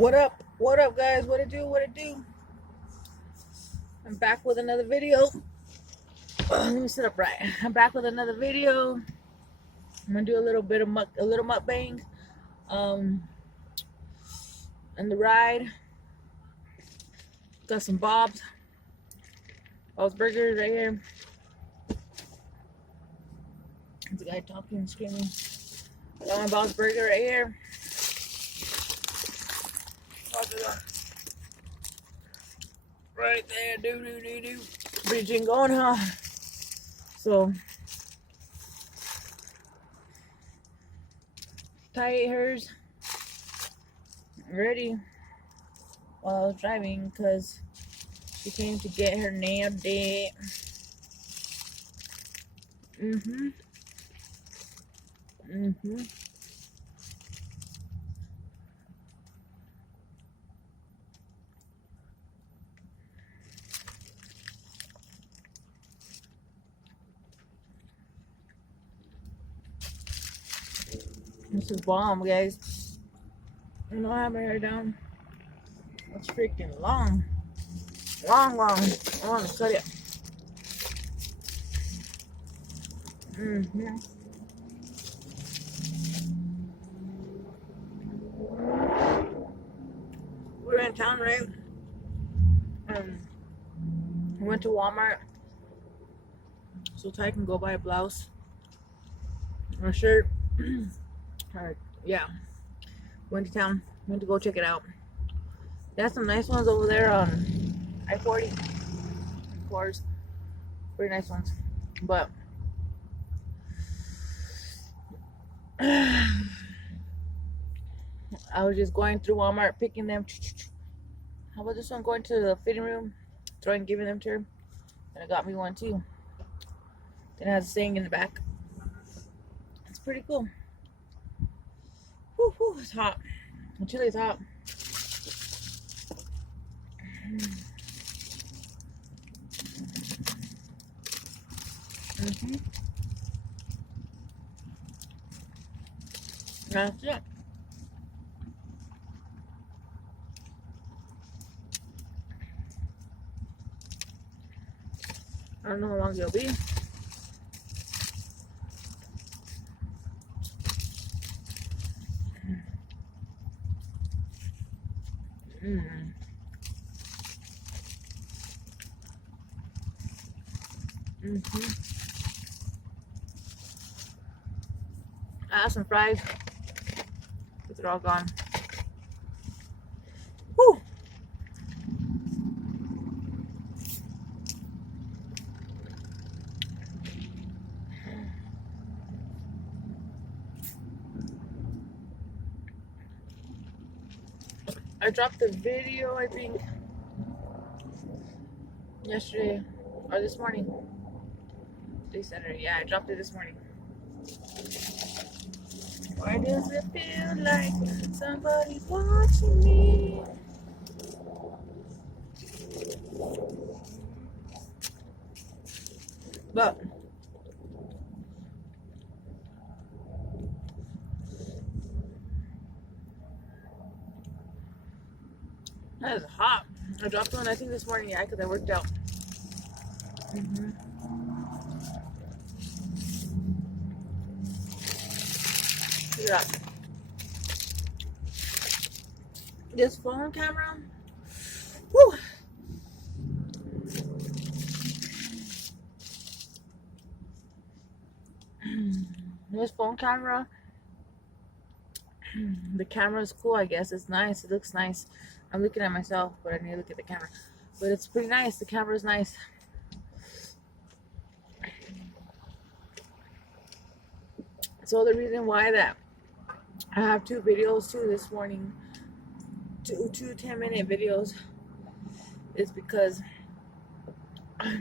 What up? What up, guys? What it do? What it do? I'm back with another video. Let me sit up right. I'm back with another video. I'm gonna do a little bit of mukbang. And the ride. Got some Bob's burgers right here. There's a guy talking and screaming. Got my Bob's burger right here. Right there, do. Bridging going, huh? So, Ty ate hers. Ready while I was driving because she came to get her nail did. This is bomb, guys. You know, I have my hair down. It's freaking long. Long. I want to cut it. We're in town, right? We went to Walmart so Ty can go buy a blouse or a shirt. Yeah, went to town. Went to go check it out. They have some nice ones over there on I-40. Of course, pretty nice ones. But I was just going through Walmart picking them. How about this one? Going to the fitting room, giving them to her, and I got me one too. Then it has a saying in the back. It's pretty cool. Whew, it's hot. The chili's hot. That's it. I don't know how long it'll be. I have some fries, but they're all gone. Whew. I dropped the video, I think, yesterday or this morning. Today's Saturday. Yeah, I dropped it this morning. Why does it feel like somebody's watching me? But that is hot. I dropped one, I think, this morning, yeah, because I worked out. Yeah. This phone camera. Whew. This phone camera. The camera is cool, I guess. It's nice. It looks nice. I'm looking at myself, but I need to look at the camera. But it's pretty nice. The camera is nice. So the reason why that I have two videos too this morning, two 10-minute videos, is because the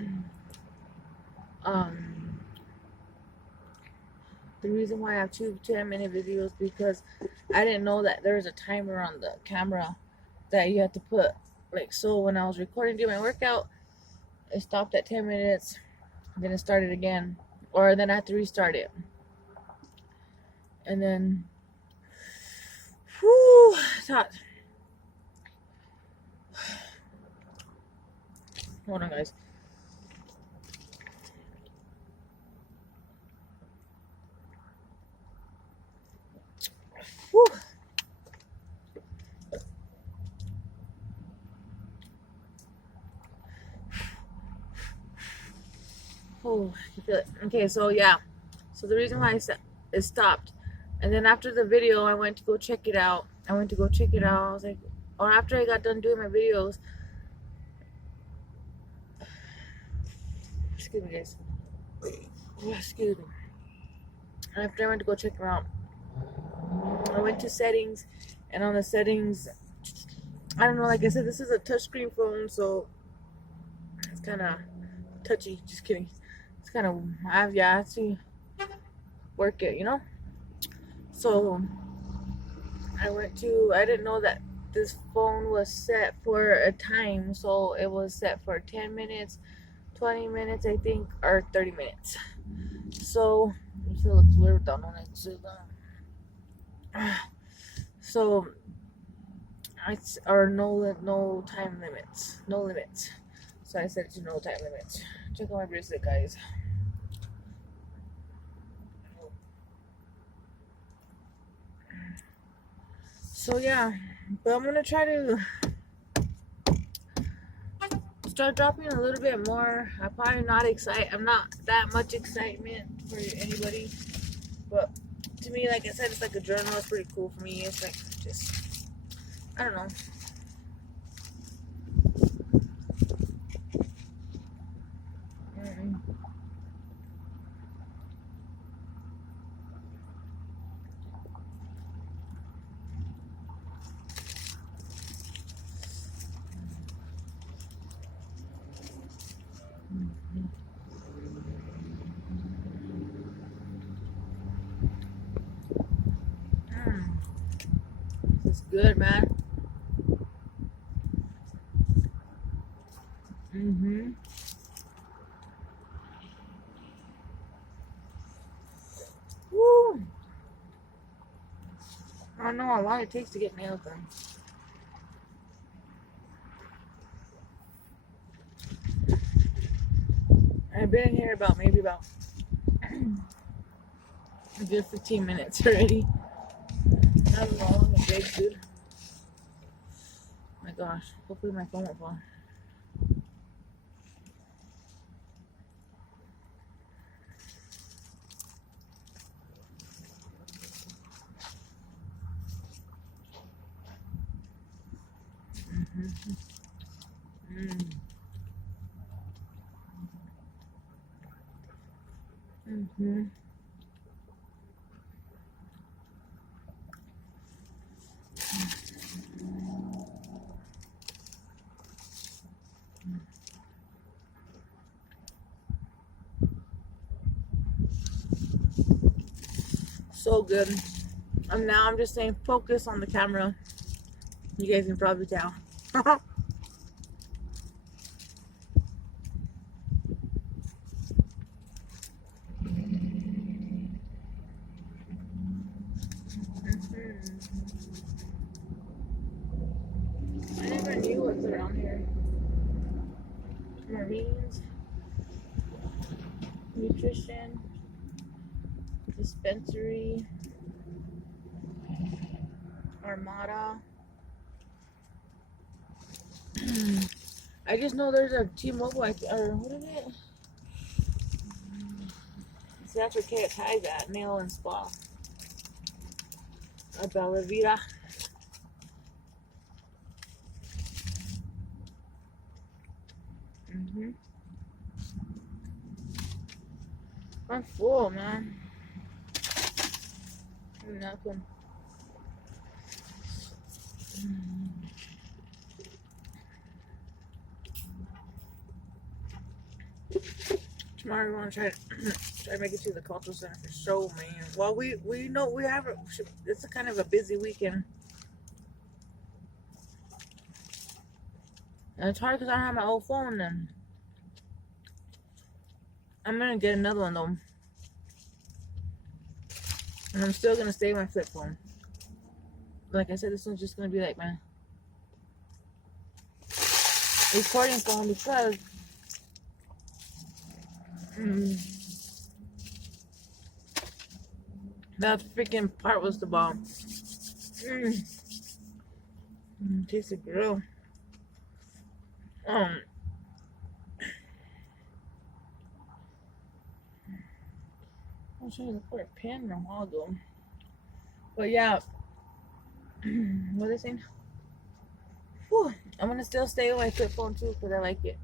reason why I have two 10-minute videos because I didn't know that there was a timer on the camera that you have to put, like, so when I was recording doing my workout, it stopped at 10 minutes, then it started again, or then I had to restart it. And then, whew, it's hot. Hold on, guys. Whew. Oh, you feel it. Okay, so yeah. So the reason why it stopped. And then after the video, I went to go check it out. I was like, or after I got done doing my videos. Excuse me, guys. Oh, excuse me. After I went to go check them out, I went to settings. And on the settings, I don't know, like I said, this is a touchscreen phone, so it's kind of touchy. Just kidding. It's kind of, I have to work it, you know? So I didn't know that this phone was set for a time, so it was set for 10 minutes, 20 minutes, I think, or 30 minutes. So, so or no time limits, no limits. So I set it to no time limits. Check out my bracelet, guys. So yeah, but I'm gonna try to start dropping a little bit more. I'm probably not excited. I'm not that much excitement for anybody, but to me, like I said, it's like a journal. It's pretty cool for me. It's like just, I don't know. This is good, man. Woo! I don't know how long it takes to get nails done. I've been in here maybe about a good 15 minutes already. Not long and big, dude. My gosh, hopefully my phone won't fall. So good. Now I'm just saying focus on the camera. You guys can probably tell. I never knew what's around here. Marines, nutrition, dispensary, Armada. I just know there's a T-Mobile, or what is it? So that's where KSI's at, Nail and Spa. Or Bella Vita. I'm full, man. Nothing. Tomorrow we want to try to make it to the cultural center for show, man. Well, we know we have it's a kind of a busy weekend. And it's hard because I don't have my old phone. Then I'm gonna get another one though, and I'm still gonna stay with my flip phone. Like I said, this one's just gonna be like my recording phone because That freaking part was the bomb. Tasted good. I was trying to pour a pan a while ago. But yeah, what are they saying? Whew, I'm gonna still stay with my flip phone too because I like it.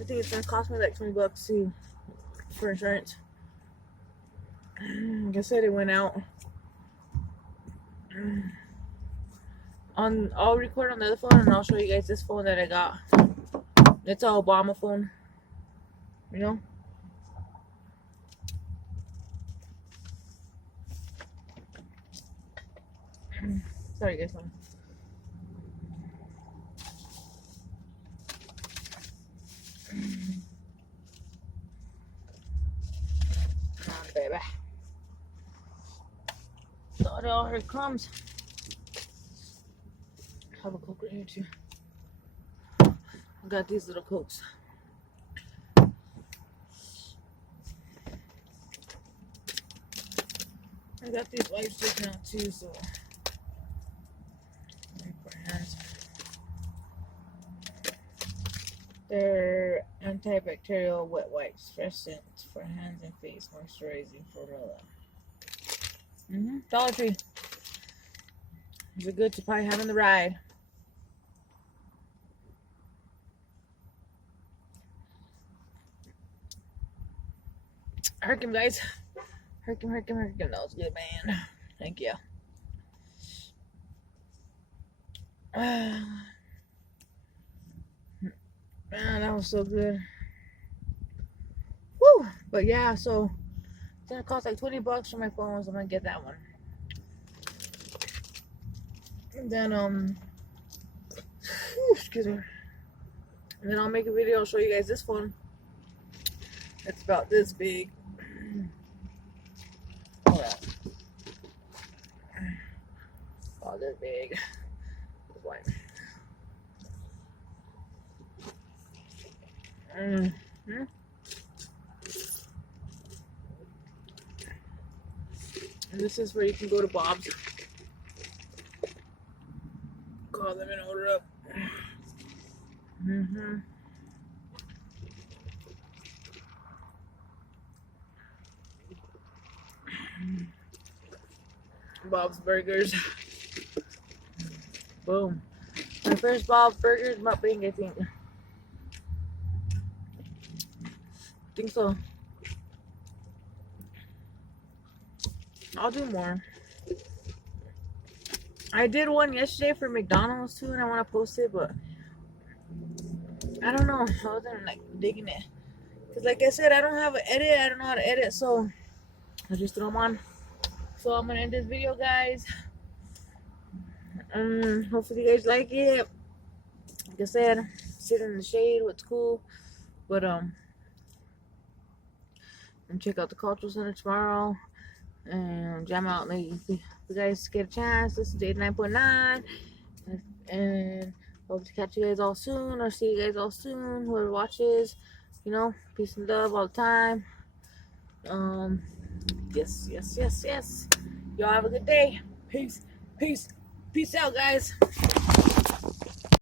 I think it's gonna cost me like $20 too for insurance. Like I said, it went out. I'll record on the other phone and I'll show you guys this phone that I got. It's an Obama phone, you know. Sorry guys. Come on, baby. Got all her crumbs. Have a Coke right here too. I got these little Cokes. I got these wipes just now too, so for hands. They're antibacterial wet wipes, fresh scent for hands and face, moisturizing formula. Dollar Tree. These are good to probably have on the ride. Herkim, guys. Herkim. That was good, man. Thank you. Man, that was so good. Woo! But yeah, so it's gonna cost like $20 for my phone, so I'm gonna get that one. And then excuse me. And then I'll make a video. I'll show you guys this phone. It's about this big. Oh, this big. This one. And this is where you can go to Bob's. Call them and order up. Bob's Burgers. Boom. My first Bob's Burgers mukbang, I think so. I'll do more. I did one yesterday for McDonald's too, and I want to post it, but I don't know. I wasn't like digging it. Cause like I said, I don't have an edit. I don't know how to edit, so I just throw them on. So I'm gonna end this video, guys. Hopefully you guys like it. Like I said, sit in the shade, what's cool. But and check out the cultural center tomorrow and jam out. Like, if you guys get a chance, listen to 89.9, and hope to catch you guys all soon, or see you guys all soon. Whoever watches, you know, peace and love all the time. Yes. Y'all have a good day. Peace out, guys.